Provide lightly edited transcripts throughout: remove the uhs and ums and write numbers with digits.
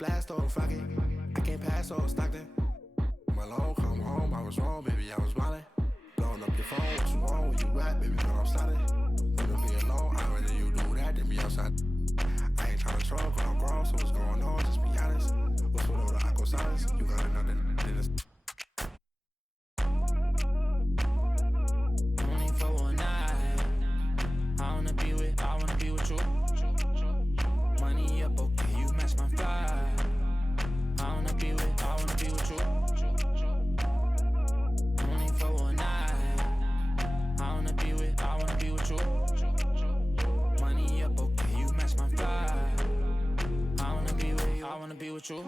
blast off, fuck it. I can't pass off Stockton. Malone, come home, I was wrong, baby, I was wildin'. Blowing up your phone, what's wrong when you rap, baby, girl, I'm sliding. Wanna be alone, I'd rather you do that than be outside. I ain't tryna troll, but I'm grown, so what's going on, just be honest. What's with all the aqua silence? You got another in this. Only for one night. I wanna be with you. Money up, okay, you match my vibe. I wanna be with you. Only for one night. I wanna be with you. Money up, okay, you match my vibe. I wanna be with you. I wanna be with you.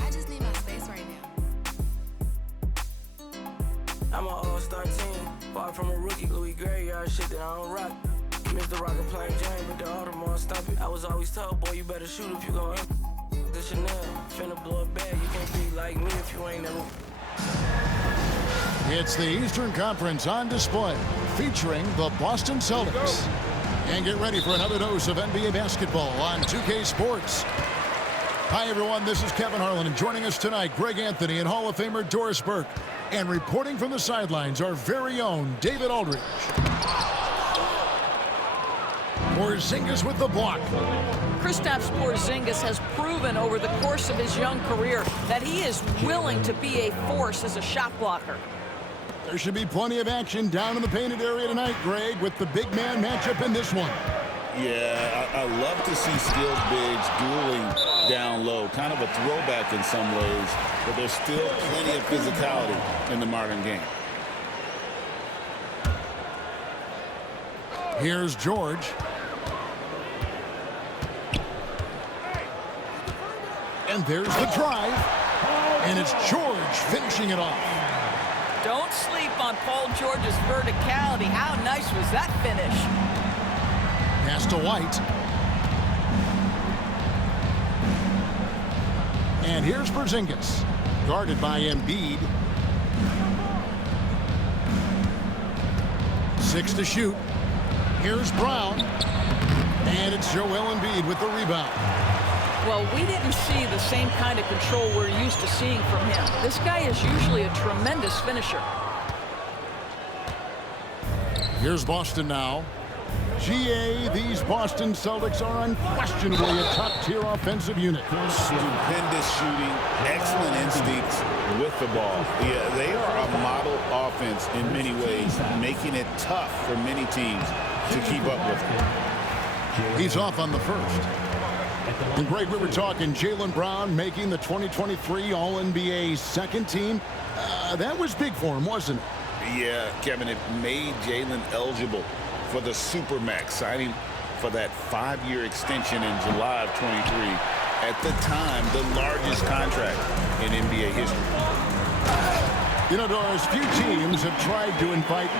I just need my space right now. I'm an all-star team, far from a rookie, Louis Gray-yard shit that I don't rock. Mr. Rocket playing Jane, but the Audemars stop it. I was always told, boy, you better shoot if you go in. The Chanel, finna blow a bag, you can't be like me if you ain't never. It's the Eastern Conference on display, featuring the Boston Celtics. And get ready for another dose of NBA basketball on 2K Sports. Hi, everyone. This is Kevin Harlan, and joining us tonight, Greg Anthony and Hall of Famer Doris Burke. And reporting from the sidelines, our very own David Aldridge. Porzingis with the block. Kristaps Porzingis has proven over the course of his young career that he is willing to be a force as a shot blocker. There should be plenty of action down in the painted area tonight, Greg, with the big man matchup in this one. Yeah, I love to see skilled bigs dueling down low. Kind of a throwback in some ways, but there's still plenty of physicality in the modern game. Here's George. And there's the drive. And it's George finishing it off. Don't sleep on Paul George's verticality. How nice was that finish? Pass to White. And here's Porzingis, guarded by Embiid. 6 to shoot. Here's Brown. And it's Joel Embiid with the rebound. Well, we didn't see the same kind of control we're used to seeing from him. This guy is usually a tremendous finisher. Here's Boston now. GA, these Boston Celtics are unquestionably a top-tier offensive unit. Stupendous shooting, excellent instincts with the ball. Yeah, they are a model offense in many ways, making it tough for many teams to keep up with them. He's off on the first. And Greg, we were talking Jaylen Brown making the 2023 All-NBA second team. That was big for him, wasn't it? Yeah, Kevin, it made Jaylen eligible for the Supermax, signing for that 5-year extension in July of 23. At the time, the largest contract in NBA history. You know, Doris, few teams have tried to invite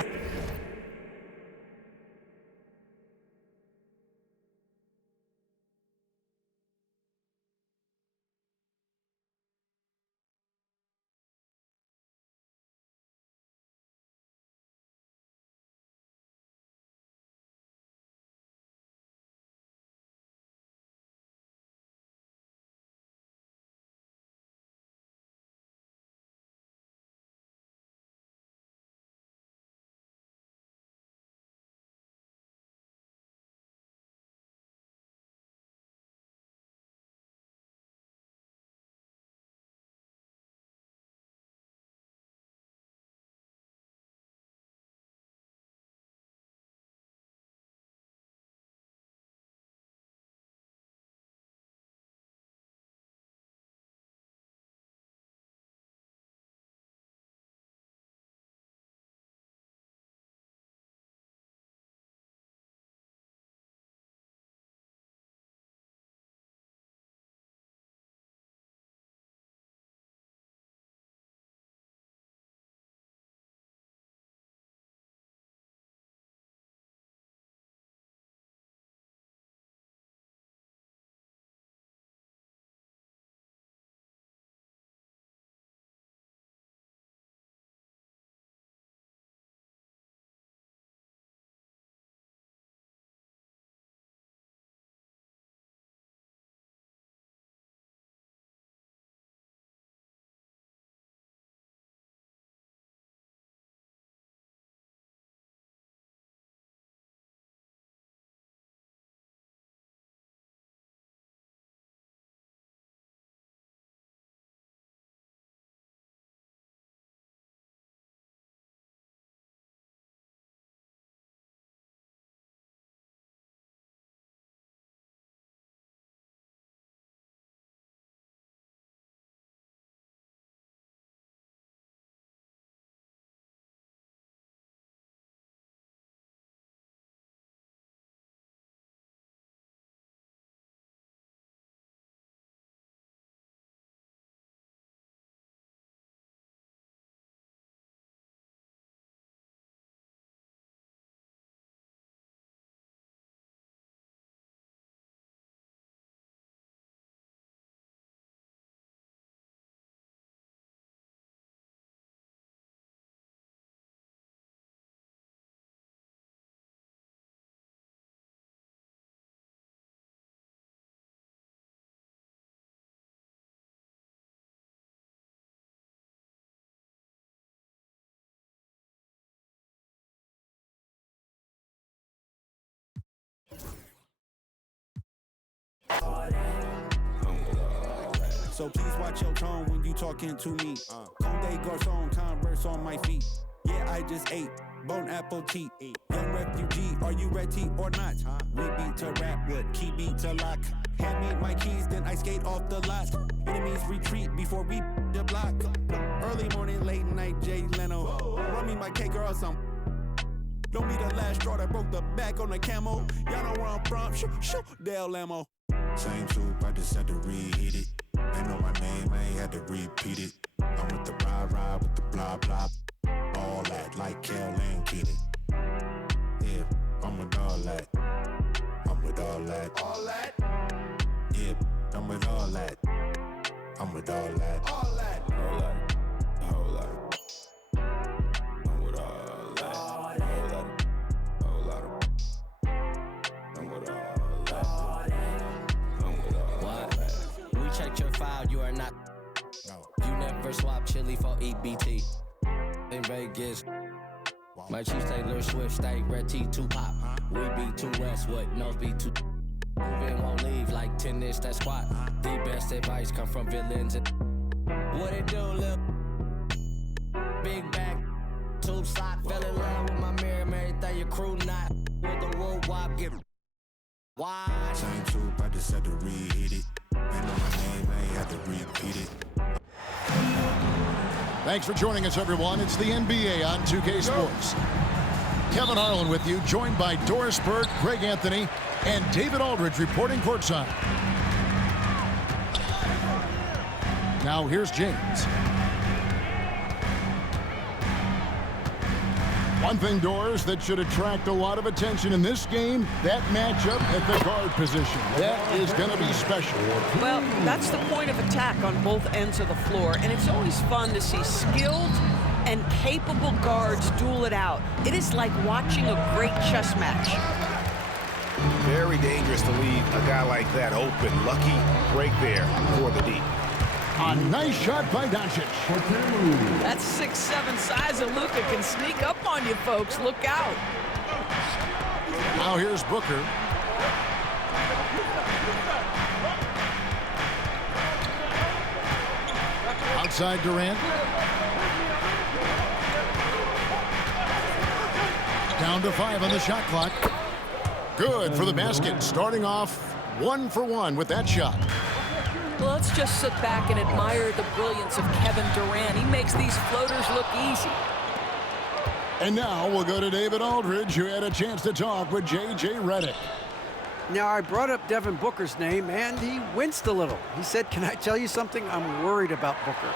So please watch your tone when you talking to me. Conde Garçon, Converse on my feet. Yeah, I just ate Bon appetit. Young refugee, are you ready or not? We beat to rap with key beat to lock. Hand me my keys, then I skate off the lot. Enemies retreat before we the block. Early morning, late night, Jay Leno. Run me my cake or some. Don't be the last straw that broke the back on the camel. Y'all know where I'm from. Shoo, Dale Lamo. Same soup, I just had to reheat it. They know my name, I ain't had to repeat it. I'm with the ride with the blah blah. All that like Kel and Keaton. Yeah, I'm with all that. I'm with all that. All that. Yeah, I'm with all that. I'm with all that. All that. All that. Whole lot. I'm with all that. Whole lot. Whole lot. I'm with all that. I'm with all that. We checked your file, you are not. No. You never swap chili for EBT. In Vegas, my Chiefs Taylor Swift stay red T2 pop. We be too Westwood, nose be too. Moving won't leave like tennis that squat. The best advice come from villains. What it do, lil? Big back, tube sock. Fell in love with my mirror, everything your crew not. With the road wop, get why? Same soup, I just had to reheat it. They know my name, I ain't had to repeat it. Thanks for joining us, everyone. It's the NBA on 2K Sports. Kevin Harlan with you, joined by Doris Burke, Greg Anthony, and David Aldridge reporting courtside. Now here's James. One thing, Doris, that should attract a lot of attention in this game, that matchup at the guard position. That is going to be special. Well, that's the point of attack on both ends of the floor, and it's always fun to see skilled and capable guards duel it out. It is like watching a great chess match. Very dangerous to leave a guy like that open. Lucky break there for the D. A nice shot by Doncic. That 6'7" size of Luka can sneak up on you, folks. Look out. Now here's Booker. Outside Durant. Down to 5 on the shot clock. Good for the basket. Starting off 1 for 1 with that shot. Well, let's just sit back and admire the brilliance of Kevin Durant. He makes these floaters look easy. And now we'll go to David Aldridge, who had a chance to talk with J.J. Redick. Now, I brought up Devin Booker's name, and he winced a little. He said, "Can I tell you something? I'm worried about Booker.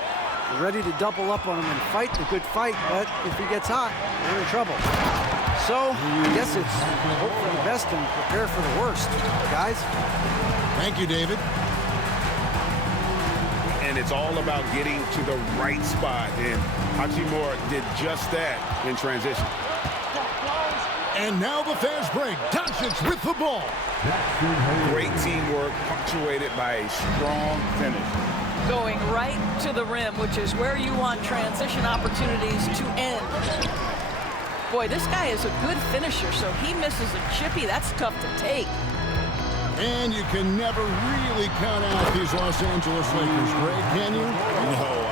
We're ready to double up on him and fight the good fight, but if he gets hot, we're in trouble." So, I guess it's hope for the best and prepare for the worst, guys. Thank you, David. And it's all about getting to the right spot, and Hachimura did just that in transition. And now the fast break. Doncic with the ball. Great teamwork, punctuated by a strong finish. Going right to the rim, which is where you want transition opportunities to end. Boy, this guy is a good finisher, so he misses a chippy. That's tough to take. And you can never really count out these Los Angeles Lakers, Greg, can you? No,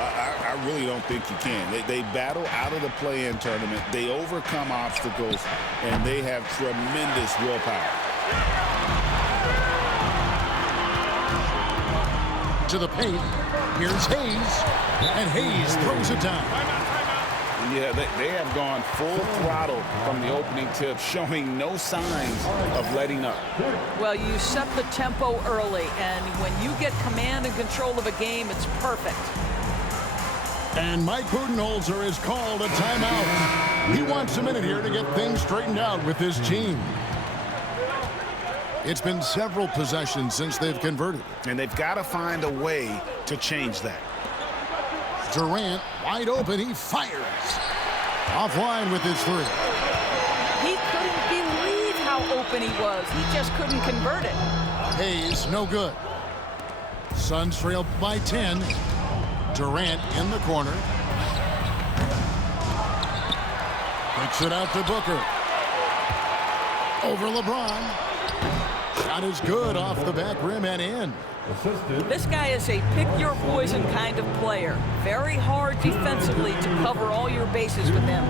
I really don't think you can. They battle out of the play-in tournament. They overcome obstacles, and they have tremendous willpower. To the paint. Here's Hayes. And Hayes throws it down. Yeah, they have gone full throttle from the opening tip, showing no signs of letting up. Well, you set the tempo early, and when you get command and control of a game, it's perfect. And Mike Budenholzer has called a timeout. He wants a minute here to get things straightened out with his team. It's been several possessions since they've converted. And they've got to find a way to change that. Durant, wide open, he fires. Offline with his three. He couldn't believe how open he was. He just couldn't convert it. Hayes, no good. Suns trail by 10. Durant in the corner. Kicks it out to Booker. Over LeBron. Shot is good off the back rim and in. This guy is a pick-your-poison kind of player. Very hard defensively to cover all your bases with him.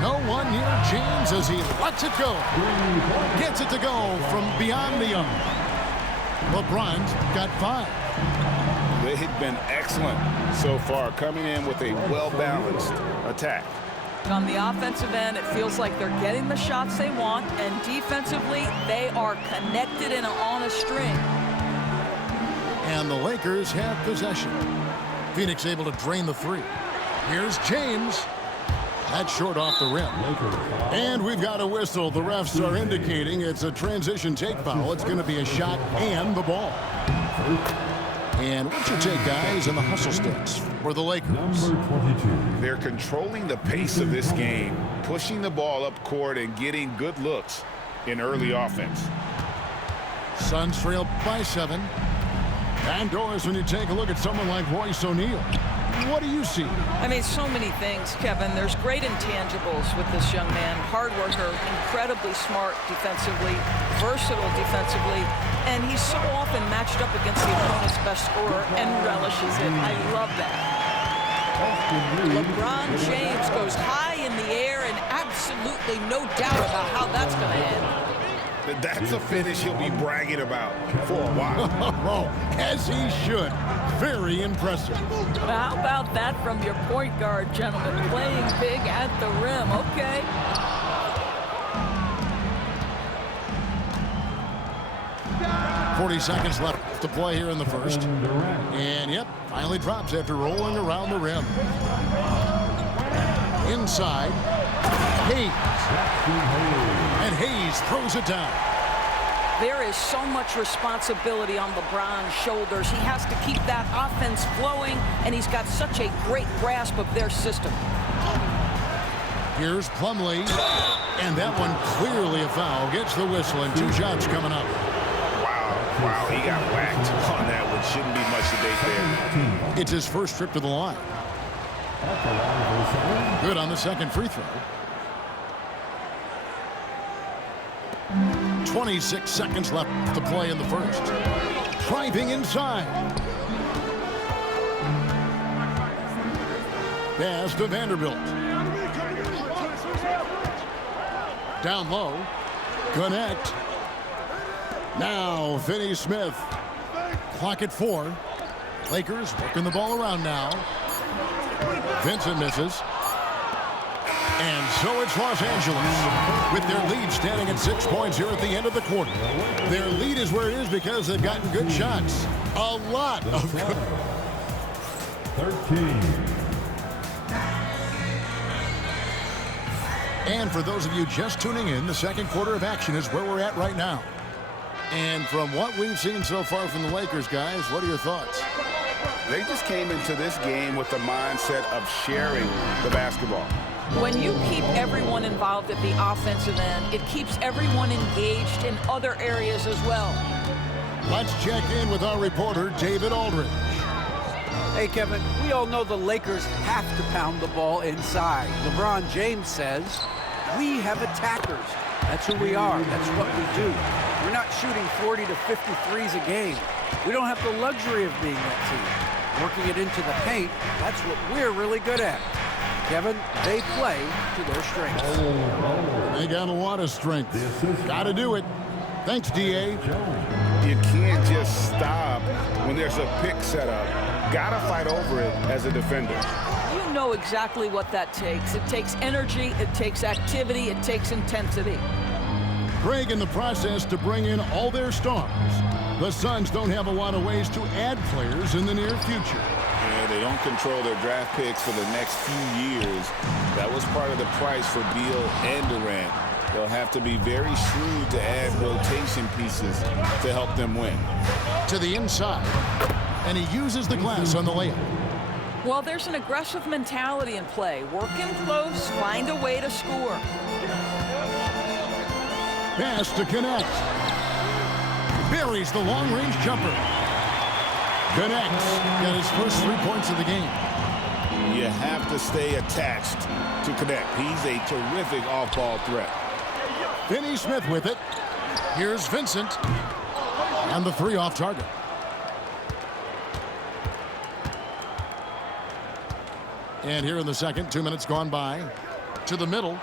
No one near James as he lets it go. Gets it to go from beyond the arc. LeBron's got 5. They've been excellent so far, coming in with a well-balanced attack. On the offensive end, it feels like they're getting the shots they want, and defensively, they are connected and on a string. And the Lakers have possession. Phoenix able to drain the 3. Here's James. That's short off the rim. And we've got a whistle. The refs are indicating it's a transition take foul. It's going to be a shot and the ball. And what's your take, guys, in the hustle sticks for the Lakers? They're controlling the pace of this game, pushing the ball up court and getting good looks in early offense. Suns trail by 7. Indoors, when you take a look at someone like Royce O'Neal, what do you see? I mean, so many things, Kevin. There's great intangibles with this young man. Hard worker, incredibly smart defensively, versatile defensively, and he's so often matched up against the opponent's best scorer and relishes it. I love that. LeBron James goes high in the air, and absolutely no doubt about how that's going to end. That's a finish he'll be bragging about for a while. As he should. Very impressive. How about that from your point guard, gentlemen? Playing big at the rim. Okay. .40 seconds left to play here in the first. And, yep, finally drops after rolling around the rim. Inside. Hayes. And Hayes throws it down. There is so much responsibility on LeBron's shoulders. He has to keep that offense flowing, and he's got such a great grasp of their system. Here's Plumlee, and that one clearly a foul. Gets the whistle, and 2 shots coming up. Wow, he got whacked on that one. Shouldn't be much debate there. It's his first trip to the line. Good on the second free throw. 26 seconds left to play in the first. Driving inside. Pass to Vanderbilt. Down low. Connect. Now Finney Smith. Clock at 4. Lakers working the ball around now. Vincent misses. And so it's Los Angeles with their lead standing at 6 points here at the end of the quarter. Their lead is where it is because they've gotten good shots. A lot of good. 13. And for those of you just tuning in, the second quarter of action is where we're at right now. And from what we've seen so far from the Lakers, guys, what are your thoughts? They just came into this game with the mindset of sharing the basketball. When you keep everyone involved at the offensive end, it keeps everyone engaged in other areas as well. Let's check in with our reporter, David Aldridge. Hey, Kevin, we all know the Lakers have to pound the ball inside. LeBron James says, we have attackers. That's who we are. That's what we do. We're not shooting 40 to 50 threes a game. We don't have the luxury of being that team. Working it into the paint, that's what we're really good at. Kevin, they play to their strengths. They got a lot of strength. Got to do it. Thanks, D.A. You can't just stop when there's a pick set up. Got to fight over it as a defender. You know exactly what that takes. It takes energy, it takes activity, it takes intensity. Craig in the process to bring in all their stars. The Suns don't have a lot of ways to add players in the near future. Yeah, they don't control their draft picks for the next few years. That was part of the price for Beal and Durant. They'll have to be very shrewd to add rotation pieces to help them win. To the inside, and he uses the glass on the layup. Well, there's an aggressive mentality in play. Work in close, find a way to score. Pass to connect. Buries the long-range jumper. Connects. Got his first 3 points of the game. You have to stay attached to connect. He's a terrific off-ball threat. Finney Smith with it. Here's Vincent. And the 3 off target. And here in the second, 2 minutes gone by. To the middle.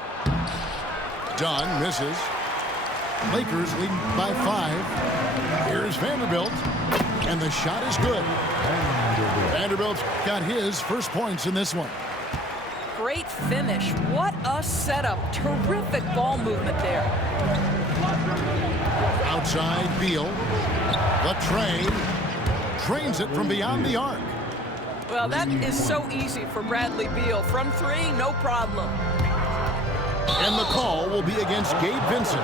Dunn misses. Lakers lead by 5. Here's Vanderbilt. And the shot is good. Vanderbilt's got his first points in this one. Great finish. What a setup. Terrific ball movement there. Outside Beal. The train. Trains it from beyond the arc. Well, that is so easy for Bradley Beal. From 3, no problem. And the call will be against Gabe Vincent.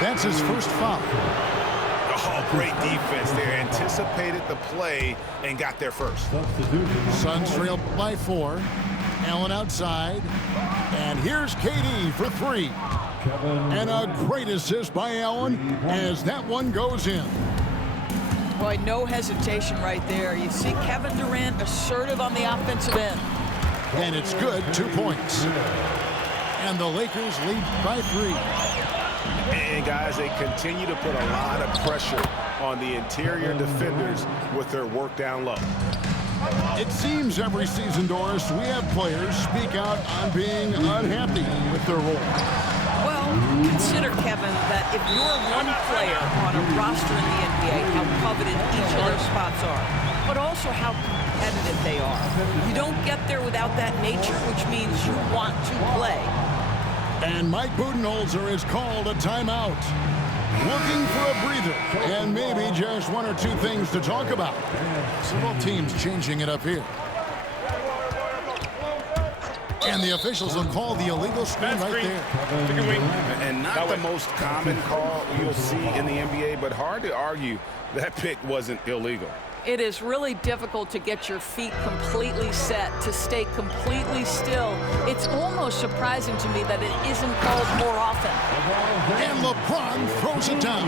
That's his first foul. Oh, great defense there. Anticipated the play and got there first. Suns trail by 4. Allen outside. And here's KD for 3. And a great assist by Allen as that one goes in. Boy, no hesitation right there. You see Kevin Durant assertive on the offensive end. And it's good, 2 points. And the Lakers lead by 3. And guys, they continue to put a lot of pressure on the interior defenders with their work down low. It seems every season, Doris, we have players speak out on being unhappy with their role. Well, consider, Kevin, that if you're one player on a roster in the NBA, how coveted each of those spots are, but also how competitive they are. You don't get there without that nature, which means you want to play. And Mike Budenholzer has called a timeout. Looking for a breather and maybe just 1 or 2 things to talk about. Several teams changing it up here. And the officials will call the illegal screen right there. And not the most common call you'll see in the NBA, but hard to argue that pick wasn't illegal. It is really difficult to get your feet completely set, to stay completely still. It's almost surprising to me that it isn't called more often. And LeBron throws it down.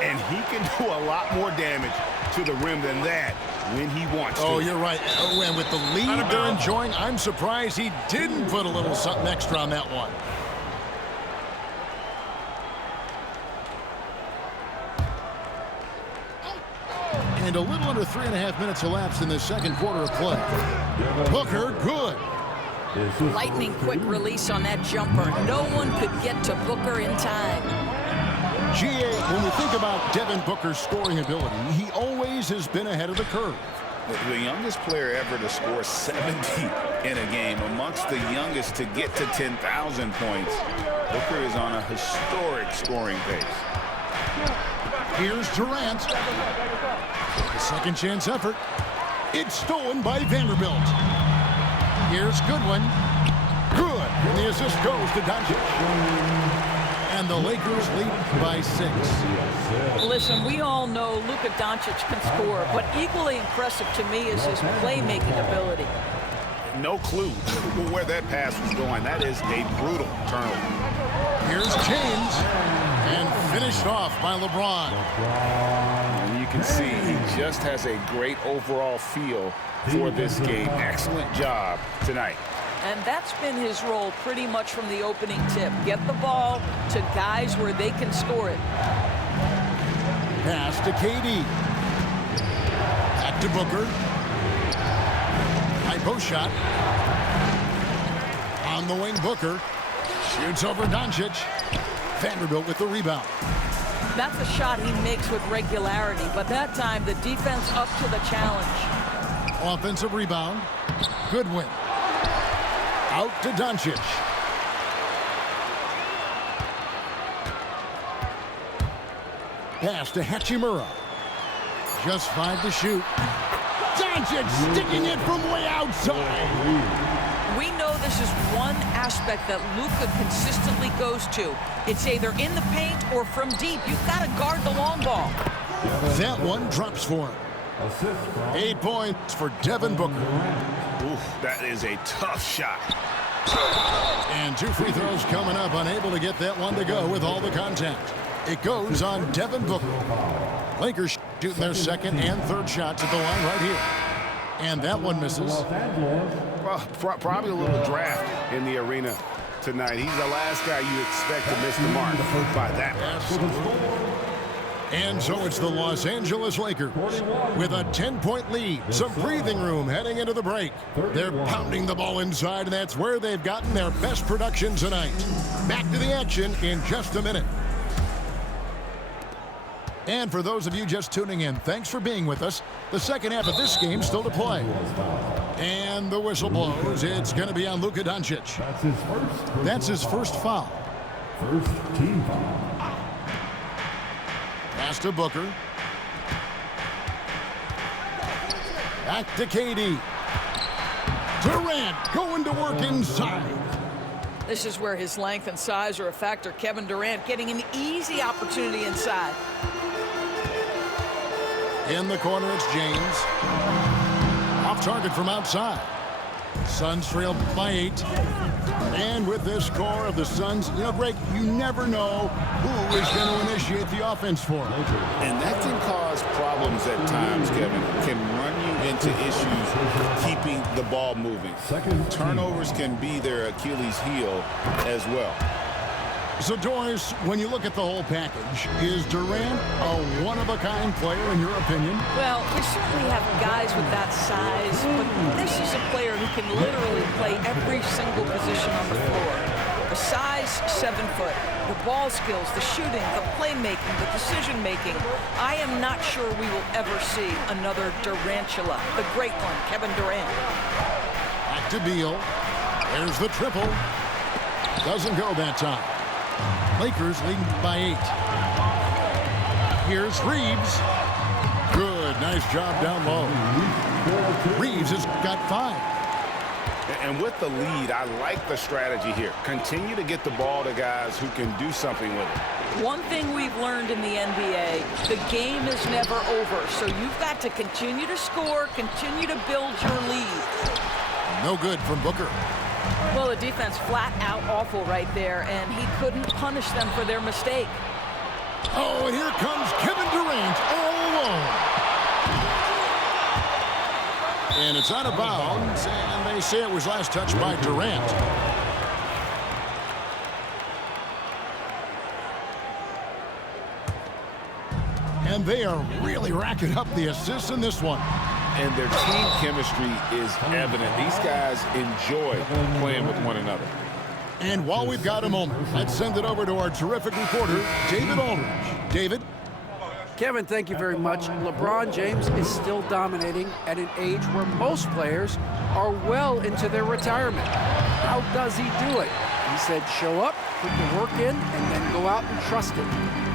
And he can do a lot more damage to the rim than that when he wants to. Oh, you're right. And with the lead they're enjoying, I'm surprised he didn't put a little something extra on that one. And a little under 3.5 minutes elapsed in the second quarter of play. Booker, good. Lightning quick release on that jumper. No one could get to Booker in time. GA, when we think about Devin Booker's scoring ability, he always has been ahead of the curve. The youngest player ever to score 70 in a game, amongst the youngest to get to 10,000 points. Booker is on a historic scoring pace. Here's Durant. The second chance effort. It's stolen by Vanderbilt. Here's Goodwin. Good. And the assist goes to Doncic. And the Lakers lead by 6. Listen, we all know Luka Doncic can score, but equally impressive to me is his playmaking ability. No clue where that pass was going. That is a brutal turnover. Here's James. And finished off by LeBron. And you can see he just has a great overall feel for this game. Excellent job tonight. And that's been his role pretty much from the opening tip. Get the ball to guys where they can score it. Pass to KD. Back to Booker. High post shot. On the wing, Booker. Shoots over Doncic. Vanderbilt with the rebound. That's a shot he makes with regularity, but that time the defense up to the challenge. Offensive rebound. Goodwin. Out to Doncic. Pass to Hachimura. Just 5 to shoot. Doncic sticking it from way outside. We know this is one aspect that Luka consistently goes to. It's either in the paint or from deep. You've got to guard the long ball. That one drops for him. 8 points for Devin Booker. Oof, that is a tough shot. And 2 free throws coming up, unable to get that one to go with all the contact. It goes on Devin Booker. Lakers shooting their second and third shots at the line right here. And that one misses. Well, probably a little draft in the arena tonight. He's the last guy you expect to miss the mark by that much. And so it's the Los Angeles Lakers with a 10-point lead. Some breathing room heading into the break. They're pounding the ball inside, and that's where they've gotten their best production tonight. Back to the action in just a minute. And for those of you just tuning in, thanks for being with us. The second half of this game still to play. And the whistle blows. It's going to be on Luka Doncic. That's his first foul. First team foul. Pass to Booker. Back to KD. Durant going to work inside. This is where his length and size are a factor. Kevin Durant getting an easy opportunity inside. In the corner, it's James. Off target from outside. Suns trail by 8. And with this score of the Suns, you know, Greg, you never know who is going to initiate the offense for them. And that can cause problems at times, Kevin. Can run you into issues keeping the ball moving. Turnovers can be their Achilles heel as well. So, Doris, when you look at the whole package, is Durant a one-of-a-kind player in your opinion? Well, we certainly have guys with that size, but this is a player who can literally play every single position on the floor. A size 7 foot, the ball skills, the shooting, the playmaking, the decision-making. I am not sure we will ever see another Durantula, the great one, Kevin Durant. Back to Beal. There's the triple. Doesn't go that time. Lakers leading by 8. Here's Reeves. Good, nice job down low. Reeves has got 5. And with the lead, I like the strategy here. Continue to get the ball to guys who can do something with it. One thing we've learned in the NBA, the game is never over. So you've got to continue to score, continue to build your lead. No good from Booker. Well, the defense flat out awful right there, and he couldn't punish them for their mistake. Oh, and here comes Kevin Durant all alone. And it's out of bounds, and they say it was last touched by Durant. And they are really racking up the assists in this one. And their team chemistry is evident. These guys enjoy playing with one another. And while we've got a moment, let's send it over to our terrific reporter, David Aldridge. David? Kevin, thank you very much. LeBron James is still dominating at an age where most players are well into their retirement. How does he do it? He said, show up, put the work in, and then go out and trust it.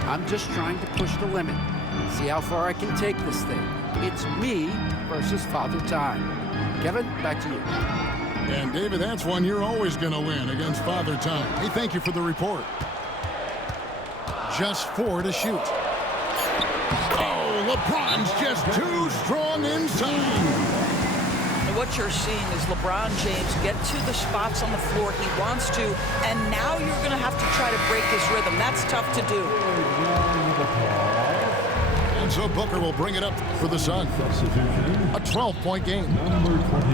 I'm just trying to push the limit. See how far I can take this thing. It's me versus Father Time. Kevin, back to you. And David, that's one you're always going to win against Father Time. Hey, thank you for the report. Just 4 to shoot. Oh, LeBron's just too strong inside. And what you're seeing is LeBron James get to the spots on the floor he wants to, and now you're going to have to try to break his rhythm. That's tough to do. And so Booker will bring it up for the Suns. A 12-point game.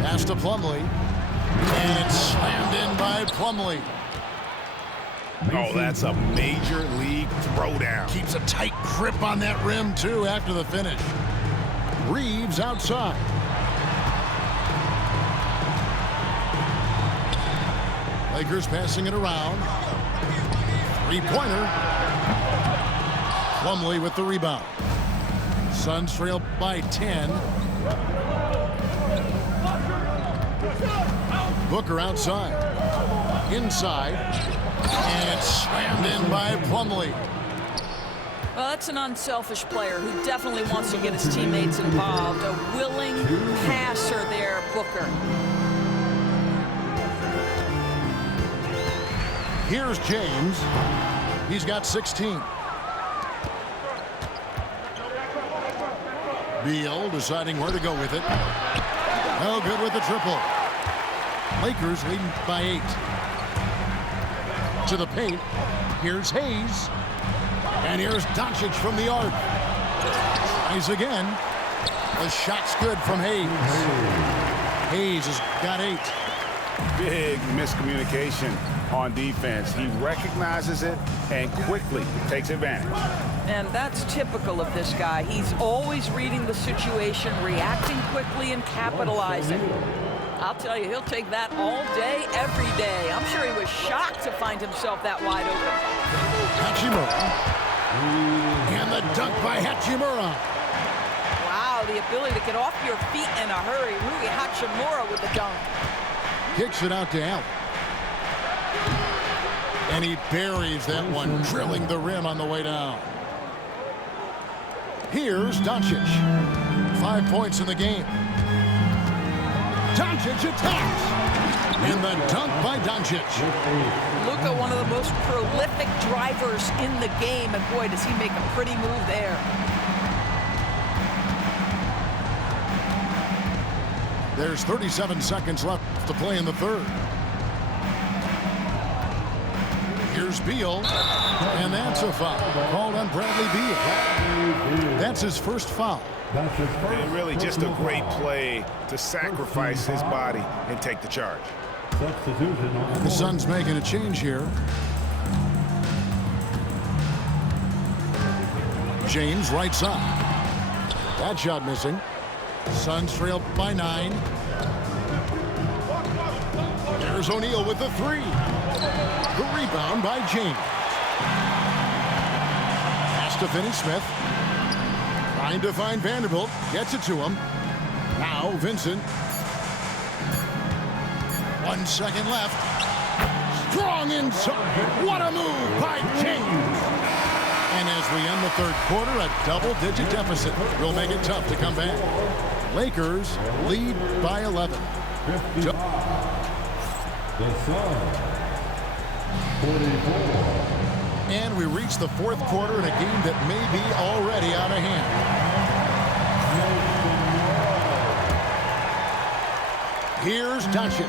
Pass to Plumlee. And it's slammed in by Plumlee. Oh, that's a major league throwdown. Keeps a tight grip on that rim, too, after the finish. Reeves outside. Lakers passing it around. Three-pointer. Plumlee with the rebound. Suns trail by 10. Booker outside. Inside. And it's slammed in by Plumlee. Well, that's an unselfish player who definitely wants to get his teammates involved. A willing passer there, Booker. Here's James. He's got 16. Beal deciding where to go with it. No good with the triple. Lakers leading by 8. To the paint. Here's Hayes. And here's Doncic from the arc. Hayes again. The shot's good from Hayes. Hayes has got 8. Big miscommunication on defense. He recognizes it and quickly takes advantage. And that's typical of this guy. He's always reading the situation, reacting quickly, and capitalizing. I'll tell you, he'll take that all day, every day. I'm sure he was shocked to find himself that wide open. Hachimura. And the dunk by Hachimura. Wow, the ability to get off your feet in a hurry. Rui Hachimura with the dunk. Kicks it out to Allen. And he buries that one, drilling the rim on the way down. Here's Doncic. 5 points in the game. Doncic attacks. And the dunk by Doncic. Luka, one of the most prolific drivers in the game. And boy, does he make a pretty move there. There's 37 seconds left to play in the third. Here's Beal, and that's a foul called on Bradley Beal. That's his first foul. And really just a great play to sacrifice his body and take the charge. The Suns making a change here. James right side. That shot missing. Suns trail by 9. There's O'Neal with the 3. The rebound by James. Pass to Finney-Smith. Trying to find Vanderbilt. Gets it to him. Now Vincent. 1 second left. Strong inside. What a move by James. And as we end the third quarter, a double-digit deficit will make it tough to come back. Lakers lead by 11. The Suns, 44. And we reach the fourth quarter in a game that may be already out of hand. Here's Doncic.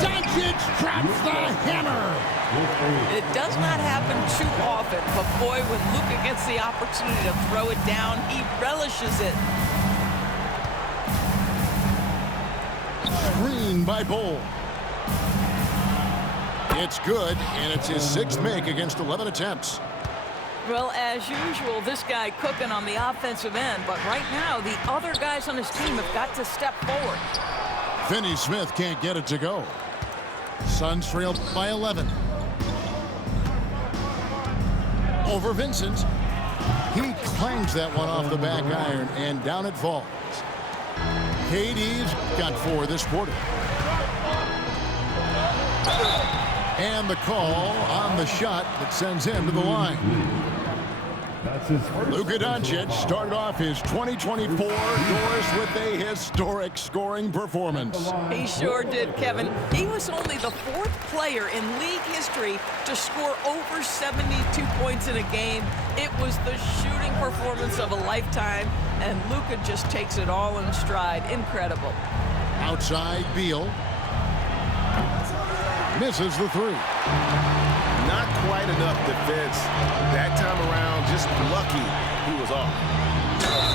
Doncic drops the hammer. It does not happen too often, but boy, when Luka gets the opportunity to throw it down, he relishes it. Screen by Bol. It's good, and it's his 6th make against 11 attempts. Well, as usual, this guy cooking on the offensive end, but right now, the other guys on his team have got to step forward. Finney-Smith can't get it to go. Suns trail by 11. Over Vincent. He clangs that one off the back iron, and down it falls. KD's got 4 this quarter. And the call on the shot that sends him to the line. Luka Doncic started off his 2024 doors with a historic scoring performance. He sure did, Kevin. He was only the 4th player in league history to score over 72 points in a game. It was the shooting performance of a lifetime, and Luka just takes it all in stride. Incredible. Outside, Beal. Misses the 3. Not quite enough defense that time around. Just lucky he was off.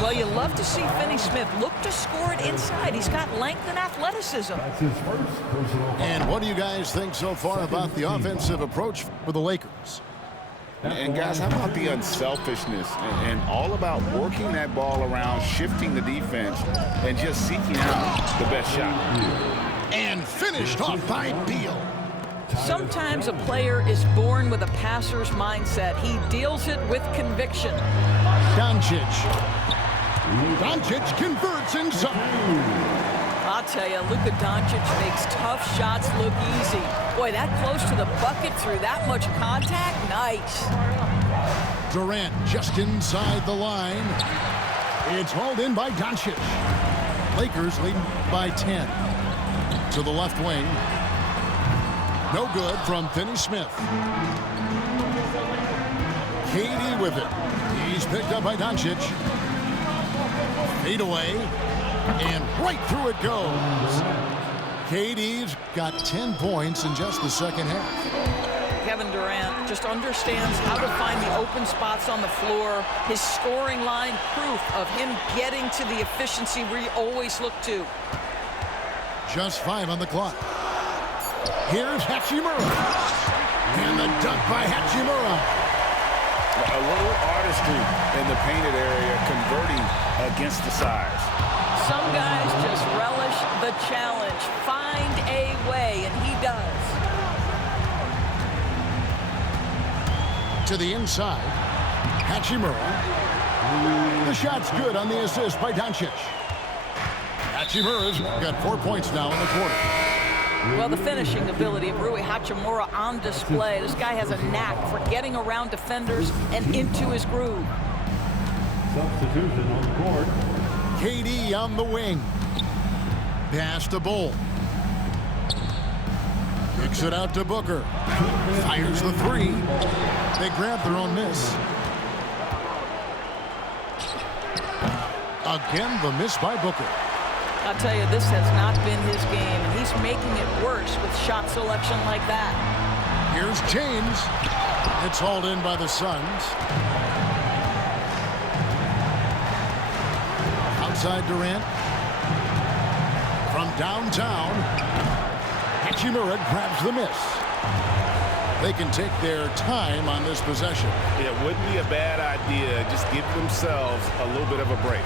Well, you love to see Finney-Smith look to score it inside. He's got length and athleticism. That's his first personal. And what do you guys think so far about the offensive approach for the Lakers? And guys, how about the unselfishness and all about working that ball around, shifting the defense, and just seeking out the best shot. And finished off by Beal. Sometimes a player is born with a passer's mindset. He deals it with conviction. Doncic. Doncic converts inside. I'll tell you, Luka Doncic makes tough shots look easy. Boy, that close to the bucket through that much contact, nice. Durant just inside the line. It's hauled in by Doncic. Lakers leading by 10. To the left wing. No good from Finney-Smith. KD with it. He's picked up by Doncic. Fade away. And right through it goes. KD's got 10 points in just the second half. Kevin Durant just understands how to find the open spots on the floor. His scoring line, proof of him getting to the efficiency we always look to. Just 5 on the clock. Here's Hachimura. And the dunk by Hachimura. A little artistry in the painted area, converting against the size. Some guys just relish the challenge. Find a way, and he does. To the inside. Hachimura. The shot's good on the assist by Doncic. Hachimura's got 4 points now in the quarter. Well, the finishing ability of Rui Hachimura on display. This guy has a knack for getting around defenders and into his groove. Substitution on the court. KD on the wing. Pass to Bull. Kicks it out to Booker. Fires the three. They grab their own miss. Again, the miss by Booker. I'll tell you, this has not been his game, and he's making it worse with shot selection like that. Here's James. It's hauled in by the Suns. Outside Durant. From downtown, Hachimura grabs the miss. They can take their time on this possession. It wouldn't be a bad idea. Just give themselves a little bit of a break.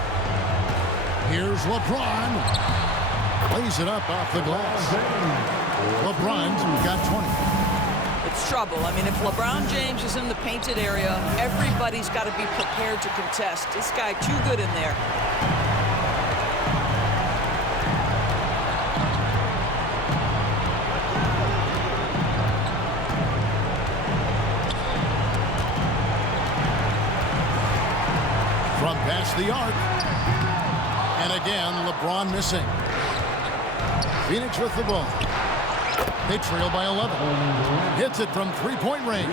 Here's LeBron. Plays it up off the glass. LeBron's got 20. It's trouble. I mean, if LeBron James is in the painted area, everybody's got to be prepared to contest. This guy too good in there. From past the arc. And again, LeBron missing. Phoenix with the ball. They trail by 11. Hits it from three-point range.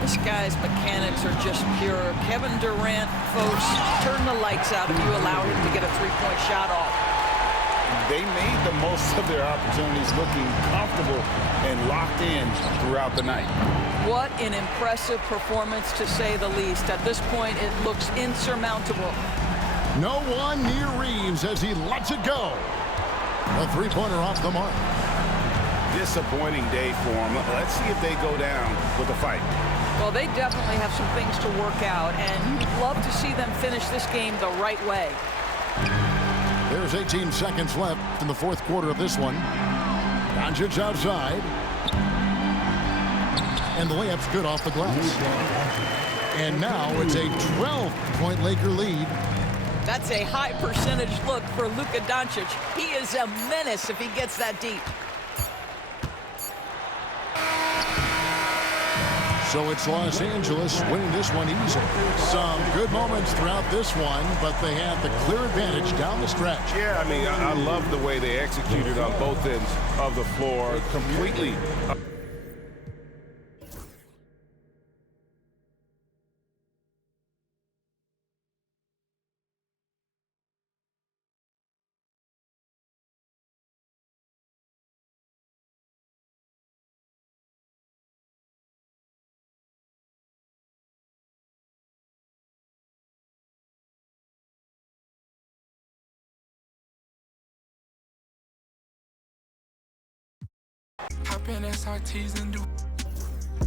This guy's mechanics are just pure. Kevin Durant, folks, turn the lights out if you allow him to get a three-point shot off. They made the most of their opportunities, looking comfortable and locked in throughout the night. What an impressive performance, to say the least. At this point, it looks insurmountable. No one near Reeves as he lets it go. A three-pointer off the mark. Disappointing day for them. Let's see if they go down with a fight. Well, they definitely have some things to work out, and you'd love to see them finish this game the right way. There's 18 seconds left in the fourth quarter of this one. Doncic outside. And the layup's good off the glass. And now it's a 12-point Laker lead. That's a high percentage look for Luka Doncic. He is a menace if he gets that deep. So it's Los Angeles winning this one easily. Some good moments throughout this one, but they had the clear advantage down the stretch. Yeah, I mean, I love the way they executed on both ends of the floor completely. Hop in SRTs and do